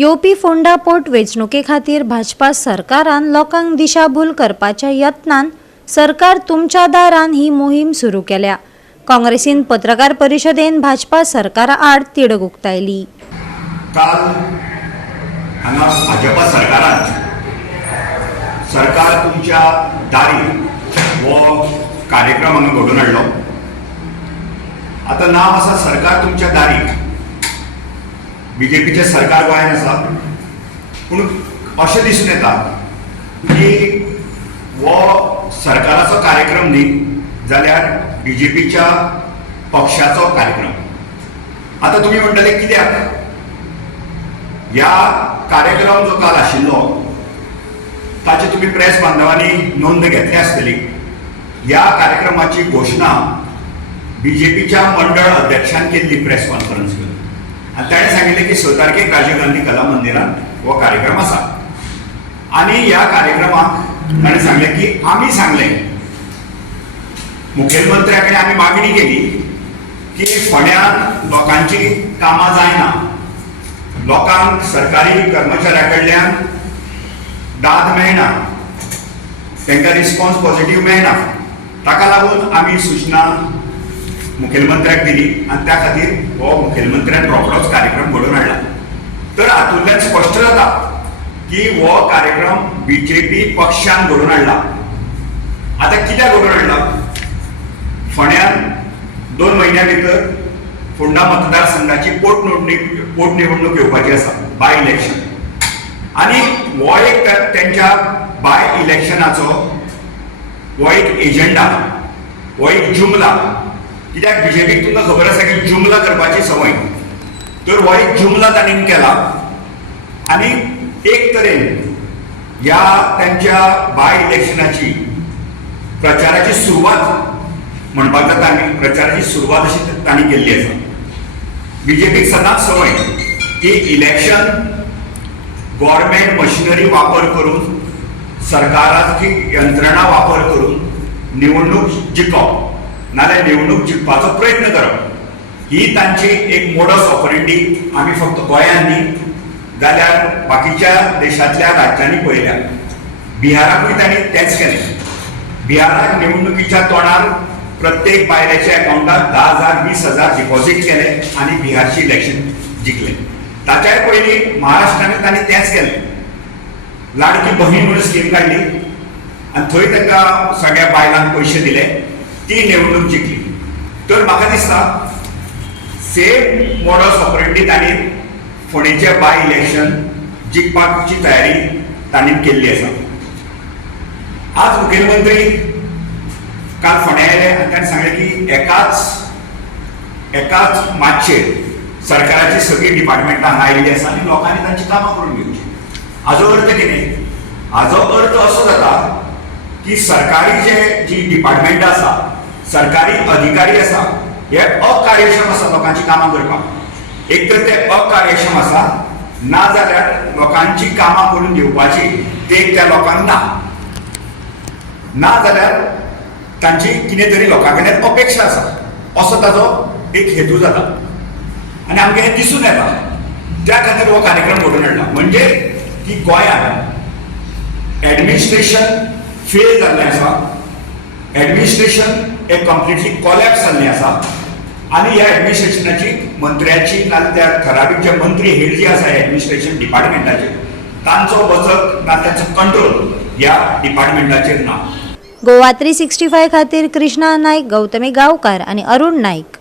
येवपी फोंडा पोट वेंचणुके खातीर भाजपा सरकारान लोकांक दिशाभूल करपाच्या यत्नान सरकार तुमच्या दारान ही मोहीम सुरू केल्या। काँग्रेसीन पत्रकार परिशदेन भाजपा सरकारा आड तिडक उक्तायली। काल हांगा भाजपा सरकारान सरकार तुमच्या दारी हो कार्यक्रम हांगा घडोवन हाडलो। आता नाव आसा सरकार तुमच्या दारी। बीजेपीचे सरकार गोंयांत आसा, पूण अशें दिसून येता की हो सरकाराचो कार्यक्रम न्ही, जाल्यार बीजेपीच्या पक्षाचो कार्यक्रम। आता तुम्ही म्हणटले कित्याक ह्या कार्यक्रम जो काल आशिल्लो ताची तुम्ही प्रेस बांधवांनी नोंद घेतली आसतली। ह्या कार्यक्रमाची घोशणा बीजेपीच्या मंडळ अध्यक्षान केल्ली प्रेस कॉन्फरन्स घेवन, आनी ताणें सांगिल्लें की 6 तारखेक राजीव गांधी कला मंदिरांत हो कार्यक्रम आसा। आनी ह्या कार्यक्रमाक ताणें सांगलें की आमी सांगलें, मुखेलमंत्र्या कडेन आमी मागणी केली की फोंड्यान लोकांची कामां जायना, लोकांक सरकारी कर्मचाऱ्या कडल्यान दाद मेळना, तांकां रिस्पॉन्स पॉझिटिव्ह मेळना। ताका लागून आमी सूचना मुखेलमंत्र्याक दिली आनी त्या खातीर हो मुखेलमंत्र्यान रोखडोच कार्यक्रम घडोवन हाडला। तर हातूंतल्यान स्पश्ट जाता की हो कार्यक्रम बीजेपी पक्षान घडोवन हाडला। आतां कित्याक घडोवन हाडला? फोंड्यान 2 म्हयन्या भितर फोंडा मतदारसंघाची पोटनिवडणूक येवपाची आसा, बाय इलेक्शन। आनी हो एक त्यांच्या बाय इलेक्शनाचो हो एक एजेंडा, हो एक जुमला। कित्याक बीजेपीक तुमकां खबर आसा की जुमला करपाची संवय। तर हो एक जुमला तांणी केला आनी एक तरेन ह्या त्यांच्या बाय इलेक्शनाची प्रचाराची सुरवात म्हणपाक जाता, आमी प्रचाराची सुरवात अशी तांणी केल्ली आसा। बीजेपीक सदांच संवय की इलेक्शन गव्हर्नमेंट मशिनरी वापर करून, सरकाराची यंत्रणा वापर करून निवडणूक जिखप नाल्यार निवडणूक जिखपाचो प्रयत्न करप ही तांची एक मोडस ऑपरेंडी। आमी फक्त गोंयांत न्ही जाल्यार बाकीच्या देशांतल्या राज्यांनी पळयल्या। बिहाराकूय तांणी तेंच केलें। बिहाराक निवडणुकीच्या तोंडार प्रत्येक बायलेच्या अकाउंटात 10,000 20,000 डिपॉझिट केले आनी बिहारची इलेक्शन जिखले। ताच्याय पयलीं महाराष्ट्रांत तांणी तेंच केलें। लाडकी बहीण म्हणून स्कीम काडली आनी थंय तांकां सगळ्या बायलांक पयशे दिले, ती निवडणूक जिखली। तर म्हाका दिसता सेम मोडस ऑपरेंडी तांणी फोंडेचे बाय इलेक्शन जिखपाची तयारी तांणी केल्ली आसा। आज मुखेलमंत्री काल फोंड्या आयले आनी ताणें सांगलें की एकाच माचयेर सरकाराची सगळी डिपार्टमेंटां आयिल्ली आसा आनी लोकांनी तांची कामां करून घेवची। हाजो अर्थ कितें? हाजो अर्थ असो जाता की सरकारी जी डिपार्टमेंट आसा, सरकारी अधिकारी आसा, हे अकार्यक्षम आसा लोकांची कामां करपाक। एक तर ते अकार्यक्षम आसा, ना जाल्यार लोकांची कामां करून घेवपाची तें त्या लोकांक ना जाल्यार तांची कितें तरी लोकां कडेन अपेक्षा आसा, असो ताजो एक हेतू जाता। आनी आमकां हें दिसून येता, त्या खातीर हो कार्यक्रम घडोवन हाडला। म्हणजे की गोंयांत एडमिनिस्ट्रेशन फेल जाल्लें आसा, एडमिनिस्ट्रेशन हें कंप्लिटली कॉलॅप्स जाल्लें आसा आनी ह्या एडमिनिस्ट्रेशनाची मंत्र्याची नाल्यार त्या ठरावीक जे मंत्री हेड जे आसा एडमिनिस्ट्रेशन डिपार्टमेंटाचे, तांचो वचत ना तांचो कंट्रोल ह्या डिपार्टमेंटाचेर ना। गोवा 365 खातीर कृष्णा नायक, गौतमी गांवकार आनी अरुण नायक।